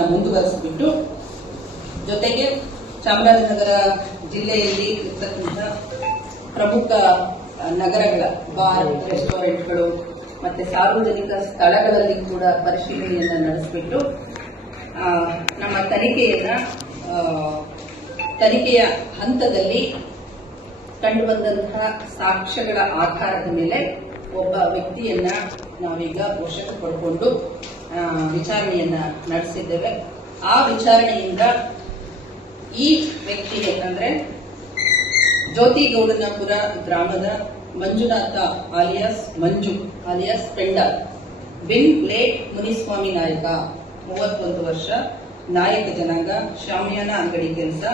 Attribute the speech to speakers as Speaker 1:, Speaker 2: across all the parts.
Speaker 1: ಮುಂದುವರಿಸಿಬಿಟ್ಟು ಜೊತೆಗೆ ಚಾಮರಾಜನಗರ ಜಿಲ್ಲೆಯಲ್ಲಿ ಇರ್ತಕ್ಕಂಥ ಪ್ರಮುಖ ನಗರಗಳ ಬಾರ್, ರೆಸ್ಟೋರೆಂಟ್ಗಳು ಮತ್ತೆ ಸಾರ್ವಜನಿಕ ಸ್ಥಳಗಳಲ್ಲಿ ಕೂಡ ಪರಿಶೀಲನೆಯನ್ನು ನಡೆಸಿಬಿಟ್ಟು ನಮ್ಮ ತನಿಖೆಯನ್ನ ತನಿಖೆಯ ಹಂತದಲ್ಲಿ ಕಂಡುಬಂದಂತಹ ಸಾಕ್ಷ್ಯಗಳ ಆಧಾರದ ಮೇಲೆ ಒಬ್ಬ ವ್ಯಕ್ತಿಯನ್ನ ನಾವೀಗ ವಶಕ್ಕೆ ಪಡ್ಕೊಂಡು ವಿಚಾರಣೆಯನ್ನ ನಡೆಸಿದ್ದೇವೆ. ಆ ವಿಚಾರಣೆಯಿಂದ ಈ ವ್ಯಕ್ತಿಗೆ ಅಂದ್ರೆ ಜ್ಯೋತಿಗೌಡನಪುರ ಗ್ರಾಮದ ಮಂಜುನಾಥ ಆಲಿಯಾಸ್ ಮಂಜು ಆಲಿಯಾಸ್ ಪೆಂಡ, ಬಿನ್ ಲೇಟ್ ಮುನಿಸ್ವಾಮಿ ನಾಯಕ, ಮೂವತ್ತೊಂದು ವರ್ಷ, ನಾಯಕ ಜನಾಂಗ ಶಾಮಿಯಾನ ಅಂಗಡಿ ಕೆಲಸ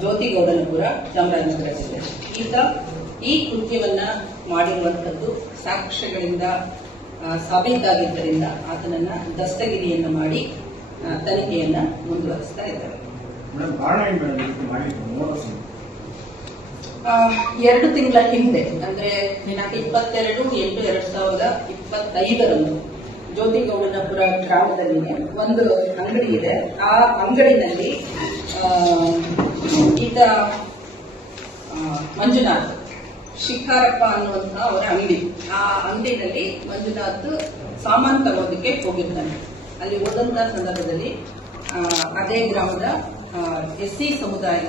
Speaker 1: ಜ್ಯೋತಿಗೌಡನಪುರ ಚಾಮರಾಜನಗರ ಜಿಲ್ಲೆ. ಈತ ಈ ಕೃತ್ಯವನ್ನ ಮಾಡಿರುವಂತದ್ದು ಸಾಕ್ಷ್ಯಗಳಿಂದ ಸಾಬೀತಾಗಿದ್ದರಿಂದ ಆತನನ್ನ ದಸ್ತಗಿರಿಯನ್ನ ಮಾಡಿ ತನಿಖೆಯನ್ನ ಮುಂದುವರಿಸ್ತಾ ಇದ್ದಾರೆ. ಎರಡು ತಿಂಗಳ ಹಿಂದೆ ಅಂದ್ರೆ ದಿನಾಂಕ ಇಪ್ಪತ್ತೆರಡು ಎಂಟು ಎರಡ್ ಸಾವಿರದ ಇಪ್ಪತ್ತೈದರಂದು ಜ್ಯೋತಿಗೌಡನಪುರ ಗ್ರಾಮದಲ್ಲಿ ಒಂದು ಅಂಗಡಿ ಇದೆ. ಆ ಅಂಗಡಿನಲ್ಲಿ ಈತ ಮಂಜುನಾಥ್ ಶಿಖಾರಪ್ಪ ಅನ್ನುವಂತಹ ಅವರ ಅಂಗಡಿ. ಆ ಅಂಗಡಿನಲ್ಲಿ ಮಂಜುನಾಥ್ ಸಾಮಾನು ತಗೋದಕ್ಕೆ ಹೋಗಿರ್ತಾನೆ. ಅಲ್ಲಿ ಹೋದಂತ ಸಂದರ್ಭದಲ್ಲಿ ಅದೇ ಗ್ರಾಮದ ಎಸ್ ಸಿ ಸಮುದಾಯದ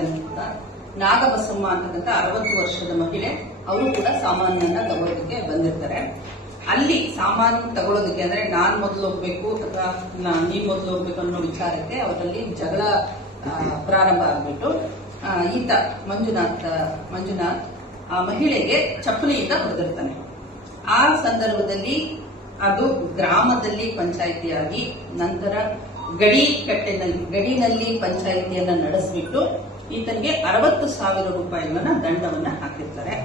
Speaker 1: ನಾಗಬಸಮ್ಮ ಅಂತಕ್ಕಂಥ ಅರವತ್ತು ವರ್ಷದ ಮಹಿಳೆ, ಅವರು ಕೂಡ ಸಾಮಾನನ್ನ ತಗೊಳ್ಳೋದಕ್ಕೆ ಬಂದಿರ್ತಾರೆ. ಅಲ್ಲಿ ಸಾಮಾನು ತಗೊಳ್ಳೋದಕ್ಕೆ ಅಂದ್ರೆ ನಾನ್ ಮೊದಲು ಹೋಗ್ಬೇಕು ಅಥವಾ ನಾ- ಮೊದಲು ಹೋಗ್ಬೇಕು ಅನ್ನೋ ವಿಚಾರಕ್ಕೆ ಅವರಲ್ಲಿ ಜಗಳ ಪ್ರಾರಂಭ ಆಗ್ಬಿಟ್ಟು ಈತ ಮಂಜುನಾಥ್ ಮಂಜುನಾಥ್ ಆ ಮಹಿಳೆಗೆ ಚಪ್ಪಲಿಯಿಂದ ಹೊಡೆದಿರ್ತಾನೆ. ಆ ಸಂದರ್ಭದಲ್ಲಿ ಅದು ಗ್ರಾಮದಲ್ಲಿ ಪಂಚಾಯಿತಿಯಾಗಿ ನಂತರ ಗಡಿ ಕಟ್ಟೆನಲ್ಲಿ, ಗಡಿನಲ್ಲಿ ಪಂಚಾಯಿತಿಯನ್ನ ನಡೆಸಿಬಿಟ್ಟು ಈತನಿಗೆ ಅರವತ್ತು ಸಾವಿರ ರೂಪಾಯಿಗಳನ್ನ ದಂಡವನ್ನ ಹಾಕಿರ್ತಾರೆ.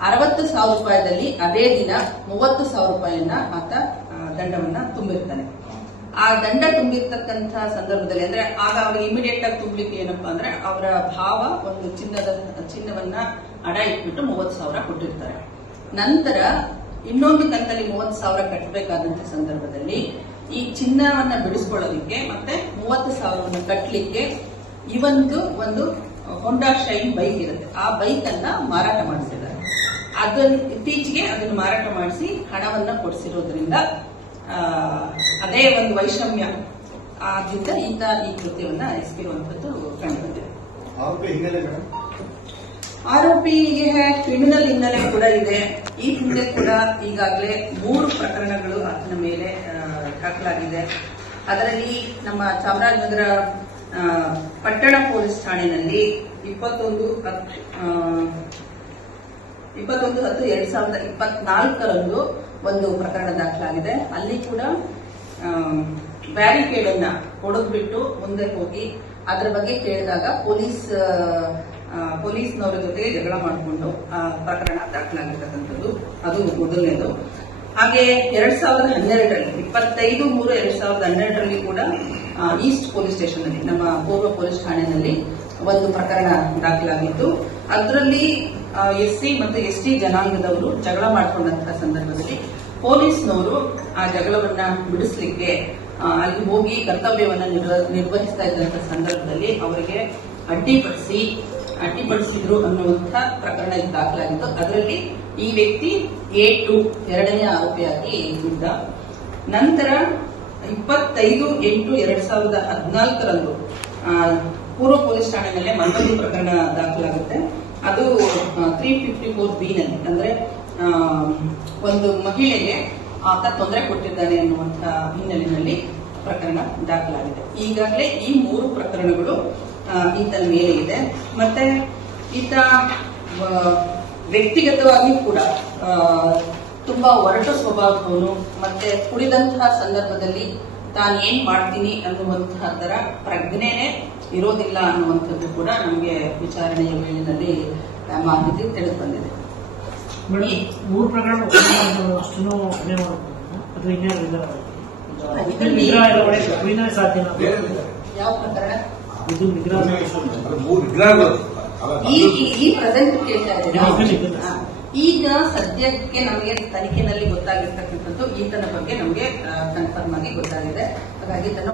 Speaker 1: ಅರವತ್ತು ಸಾವಿರ ರೂಪಾಯಿದಲ್ಲಿ ಅದೇ ದಿನ ಮೂವತ್ತು ಸಾವಿರ ರೂಪಾಯಿಯನ್ನ ಆತ ದಂಡವನ್ನ ತುಂಬಿರ್ತಾನೆ. ಆ ದಂಡ ತುಂಬಿರ್ತಕ್ಕಂಥ ಸಂದರ್ಭದಲ್ಲಿ ಅಂದ್ರೆ ಆಗ ಅವ್ರಿಗೆ ಇಮಿಡಿಯೇಟ್ ಆಗಿ ತುಂಬಲಿಕ್ಕೆ ಏನಪ್ಪಾ ಅಂದ್ರೆ ಅವರ ಭಾವ ಒಂದು ಚಿನ್ನದ, ಚಿನ್ನವನ್ನ ಅಡ ಇಟ್ಬಿಟ್ಟು ಮೂವತ್ತು ಸಾವಿರ ಕೊಟ್ಟಿರ್ತಾರೆ. ನಂತರ ಇನ್ನೊಂದು ಕಂತಲ್ಲಿ ಮೂವತ್ತು ಸಾವಿರ ಕಟ್ಟಬೇಕಾದಂತ ಸಂದರ್ಭದಲ್ಲಿ ಈ ಚಿನ್ನವನ್ನ ಬಿಡಿಸ್ಕೊಳ್ಳೋದಕ್ಕೆ ಮತ್ತೆ ಮೂವತ್ತು ಸಾವಿರವನ್ನು ಕಟ್ಟಲಿಕ್ಕೆ ಇವಂದು ಒಂದು ಹೊಂಡಾ ಶೈನ್ ಬೈಕ್ ಇರುತ್ತೆ. ಆ ಬೈಕ್ ಅನ್ನ ಮಾರಾಟ ಮಾಡಿಸಿದ್ದಾರೆ. ಅದನ್ನು ಇತ್ತೀಚೆಗೆ ಅದನ್ನು ಮಾರಾಟ ಮಾಡಿಸಿ ಹಣವನ್ನ ಕೊಡಿಸಿರೋದ್ರಿಂದ ಅದೇ ಒಂದು ವೈಷಮ್ಯ ಆದ್ರಿಂದ ಈತ ಈ ಕೃತ್ಯವನ್ನ ಎಸಗಿರುವಂತದ್ದು ಕಂಡುಬಂದಿದೆ. ಆರೋಪಿಗೆ ಕ್ರಿಮಿನಲ್ ಹಿನ್ನೆಲೆ ಕೂಡ ಇದೆ. ಈ ಹಿಂದೆ ಕೂಡ ಈಗಾಗಲೇ ಮೂರು ಪ್ರಕರಣಗಳು ಆತನ ಮೇಲೆ ದಾಖಲಾಗಿದೆ. ಅದರಲ್ಲಿ ನಮ್ಮ ಚಾಮರಾಜನಗರ ಪಟ್ಟಣ ಪೊಲೀಸ್ ಠಾಣೆಯಲ್ಲಿ ಇಪ್ಪತ್ತೊಂದು ಇಪ್ಪತ್ತೊಂದು ಹತ್ತು ಎರಡ್ ಸಾವಿರದ ಇಪ್ಪತ್ನಾಲ್ಕರಂದು ಒಂದು ಪ್ರಕರಣ ದಾಖಲಾಗಿದೆ. ಅಲ್ಲಿ ಕೂಡ ಬ್ಯಾರಿಕೇಡ್ ಅನ್ನ ಕೊಡದ್ಬಿಟ್ಟು ಮುಂದೆ ಹೋಗಿ, ಅದರ ಬಗ್ಗೆ ಕೇಳಿದಾಗ ಪೊಲೀಸ್ ಪೊಲೀಸ್ನವರ ಜೊತೆಗೆ ಜಗಳ ಮಾಡಿಕೊಂಡು ಆ ಪ್ರಕರಣ ದಾಖಲಾಗಿರ್ತಕ್ಕಂಥದ್ದು. ಅದು ಮೊದಲನೇದು. ಹಾಗೆ ಎರಡ್ ಸಾವಿರದ ಹನ್ನೆರಡರಲ್ಲಿ, ಇಪ್ಪತ್ತೈದು ಮೂರು ಎರಡ್ ಸಾವಿರದ ಹನ್ನೆರಡರಲ್ಲಿ ಕೂಡ ಈಸ್ಟ್ ಪೊಲೀಸ್ ಸ್ಟೇಷನ್ ಅಲ್ಲಿ ನಮ್ಮ ಪೂರ್ವ ಪೊಲೀಸ್ ಠಾಣೆಯಲ್ಲಿ ಒಂದು ಪ್ರಕರಣ ದಾಖಲಾಗಿತ್ತು. ಅದರಲ್ಲಿ ಎಸ್ ಸಿ ಮತ್ತು ಎಸ್ ಟಿ ಜನಾಂಗದವರು ಜಗಳ ಮಾಡಿಕೊಂಡಂತಹ ಸಂದರ್ಭದಲ್ಲಿ ಪೊಲೀಸ್ನವರು ಆ ಜಗಳವನ್ನ ಬಿಡಿಸ್ಲಿಕ್ಕೆ ಅಲ್ಲಿ ಹೋಗಿ ಕರ್ತವ್ಯವನ್ನ ನಿರ್ವ- ನಿರ್ವಹಿಸ್ತಾ ಇದ್ದಂತ ಸಂದರ್ಭದಲ್ಲಿ ಅವರಿಗೆ ಅಡ್ಡಿಪಡಿಸಿ ಅಡ್ಡಿಪಡಿಸಿದ್ರು ಅನ್ನುವಂಥ ಪ್ರಕರಣ ಇದು ದಾಖಲಾಗಿತ್ತು ಅದರಲ್ಲಿ ಈ ವ್ಯಕ್ತಿ ಎ ಟು ಎರಡನೇ ಆರೋಪಿಯಾಗಿ ಇದ್ದ. ನಂತರ ಇಪ್ಪತ್ತೈದು ಎಂಟು ಎರಡ್ ಸಾವಿರದ ಹದಿನಾಲ್ಕರಂದು ಪೂರ್ವ ಪೊಲೀಸ್ ಠಾಣೆಯಲ್ಲೇ ಮತ್ತೊಂದು ಪ್ರಕರಣ ದಾಖಲಾಗುತ್ತೆ. ಅದು ತ್ರೀ ಫಿಫ್ಟಿ ಫೋರ್ ಬಿ ನಲ್ಲಿ, ಅಂದ್ರೆ ಒಂದು ಮಹಿಳೆಗೆ ಆತ ತೊಂದರೆ ಕೊಟ್ಟಿದ್ದಾನೆ ಅನ್ನುವಂತಹ ಹಿನ್ನೆಲೆಯಲ್ಲಿ ಪ್ರಕರಣ ದಾಖಲಾಗಿದೆ. ಈಗಾಗಲೇ ಈ ಮೂರು ಪ್ರಕರಣಗಳು ಈತನ ಮೇಲೆ ಇದೆ. ಮತ್ತೆ ಈತ ವ್ಯಕ್ತಿಗತವಾಗಿ ಕೂಡ ತುಂಬಾ ಒರಟು ಸ್ವಭಾವದವನು ಮತ್ತೆ ಕುಡಿದಂತಹ ಸಂದರ್ಭದಲ್ಲಿ ತಾನು ಏನ್ ಮಾಡ್ತೀನಿ ಅನ್ನುವಂತಹ ತರ ಪ್ರಜ್ಞೆನೇ ಇರೋದಿಲ್ಲ ಅನ್ನುವಂಥದ್ದು ಕೂಡ ನಮಗೆ ವಿಚಾರಣೆಯ ವೇಳೆಯಲ್ಲಿ ಮಾಹಿತಿ ತಿಳಿದು ಬಂದಿದೆ
Speaker 2: ಮೂರು ಪ್ರಕರಣ
Speaker 1: ಯಾವ ಪ್ರಕರಣ?
Speaker 2: ಇದು
Speaker 3: ವಿಗ್ರಹಗಳು
Speaker 1: ಈ ಪ್ರೆಸೆಂಟ್ ಕೇಳ್ತಾ. ಈಗ ಸದ್ಯಕ್ಕೆ ನಮಗೆ ತನಿಖೆನಲ್ಲಿ ಗೊತ್ತಾಗಿರ್ತಕ್ಕಂಥದ್ದು ಈತನ ಬಗ್ಗೆ ನಮಗೆ ಕನ್ಫರ್ಮ್ ಆಗಿ ಗೊತ್ತಾಗಿದೆ ಹಾಗಾಗಿ ಇದನ್ನು